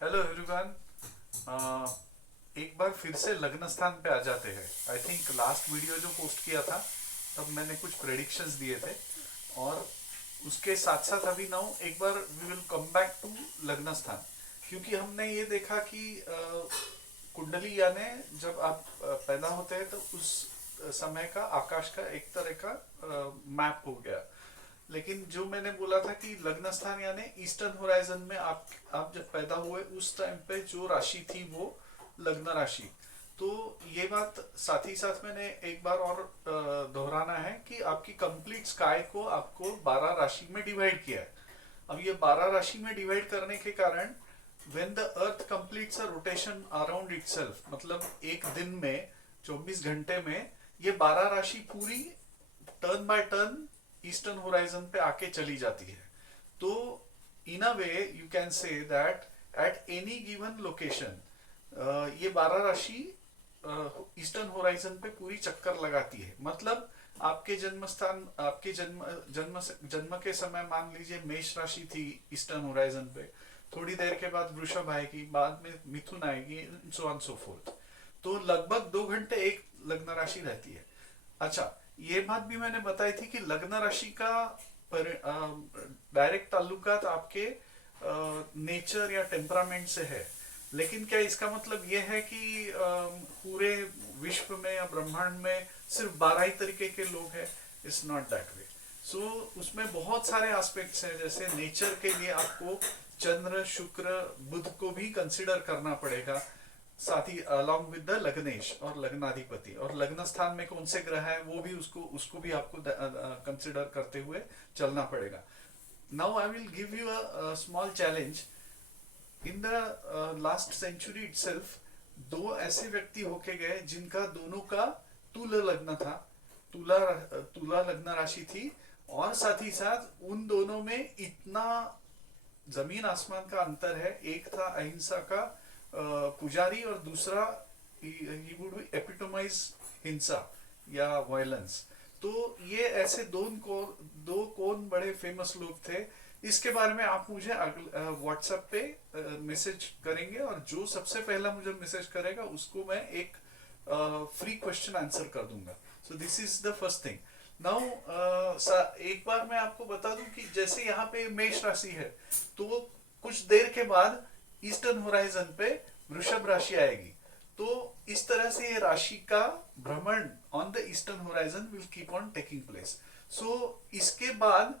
Hello everyone. एक बार फिर से लग्न स्थान पे आ जाते हैं। आई थिंक लास्ट वीडियो जो पोस्ट किया था तब मैंने कुछ प्रेडिक्शंस दिए थे, और उसके साथ साथ अभी नाउ एक बार we will come back to लग्न स्थान, क्योंकि हमने ये देखा कि कुंडली यानी जब आप पैदा होते हैं तो उस समय का आकाश का एक तरह का मैप हो गया। लेकिन जो मैंने बोला था कि लग्न स्थान यानी ईस्टर्न होराइजन में आप जब पैदा हुए उस टाइम पे जो राशि थी वो लग्न राशि। तो ये बात साथ ही साथ मैंने एक बार और दोहराना है कि आपकी कंप्लीट स्काई को आपको 12 राशि में डिवाइड किया है। अब ये 12 राशि में डिवाइड करने के कारण when the earth completes a rotation around itself, मतलब एक दिन में 24 घंटे में ये 12 राशि पूरी turn by turn eastern horizon पे आके चली जाती है। तो in a way you can say that at any given location ये 12 राशि ईस्टर्न होराइजन पे पूरी चक्कर लगाती है। मतलब आपके जन्म स्थान, आपके जन्म जन्म जन्म के समय मान लीजिए मेष राशि थी ईस्टर्न होराइजन पे, थोड़ी देर के बाद वृषभ आएगी, बाद में मिथुन आएगी, सो ऑन सो फोर्थ। तो लगभग 2 घंटे एक लग्न राशि रहती है। अच्छा, ये बात भी मैंने बताई थी कि लग्न राशि का डायरेक्ट ताल्लुकात आपके नेचर या टेम्परामेंट से है। लेकिन क्या इसका मतलब यह है कि पूरे विश्व में या ब्रह्मांड में सिर्फ 12 ही तरीके के लोग हैं? It's not that way. So उसमें बहुत सारे एस्पेक्ट्स हैं। जैसे नेचर के लिए आपको चंद्र, शुक्र, बुध को भी कंसिडर करना पड़ेगा, साथ ही अलॉन्ग विद द लग्नेश और लग्नाधिपति, और लग्न स्थान में कौन से ग्रह है वो भी उसको उसको भी आपको कंसिडर करते हुए चलना पड़ेगा। Now I will give you a small challenge. In the last century itself दो ऐसे व्यक्ति होके गए जिनका दोनों का तुला लग्न था, तुला तुला लग्न राशि थी, और साथ ही साथ उन दोनों में इतना जमीन आसमान का अंतर है। एक था अहिंसा का पुजारी और दूसरा ही वुड बी एपिटोमाइज हिंसा या वायलेंस। तो ये ऐसे दो कौन बड़े फेमस लोग थे, इसके बारे में आप मुझे व्हाट्सएप पे मैसेज करेंगे, और जो सबसे पहला मुझे मैसेज करेगा उसको मैं एक फ्री क्वेश्चन आंसर कर दूंगा। So this is the first thing. Now एक बार मैं आपको बता दूं कि जैसे यहाँ पे मेष राशि है, तो कुछ देर के बाद ईस्टर्न होराइजन पे वृषभ राशि आएगी। तो इस तरह से ये राशि का भ्रमण on the eastern horizon will keep on taking place. So इसके बाद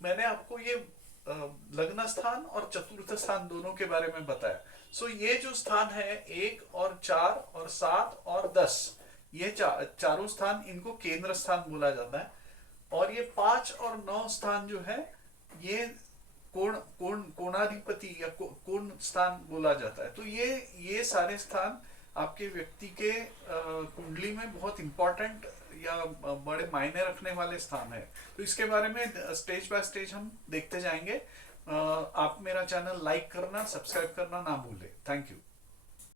मैंने आपको ये लग्न स्थान और चतुर्थ स्थान दोनों के बारे में बताया। सो ये जो स्थान है 1 और 4 और 7 और 10, ये चारों स्थान, इनको केंद्र स्थान बोला जाता है। और ये 5 और 9 स्थान जो है ये कोणाधिपति या कोण स्थान बोला जाता है। तो ये सारे स्थान आपके व्यक्ति के कुंडली में बहुत इंपॉर्टेंट या बड़े मायने रखने वाले स्थान है। तो इसके बारे में स्टेज बाय स्टेज हम देखते जाएंगे। आप मेरा चैनल लाइक करना, सब्सक्राइब करना ना भूलें। Thank you.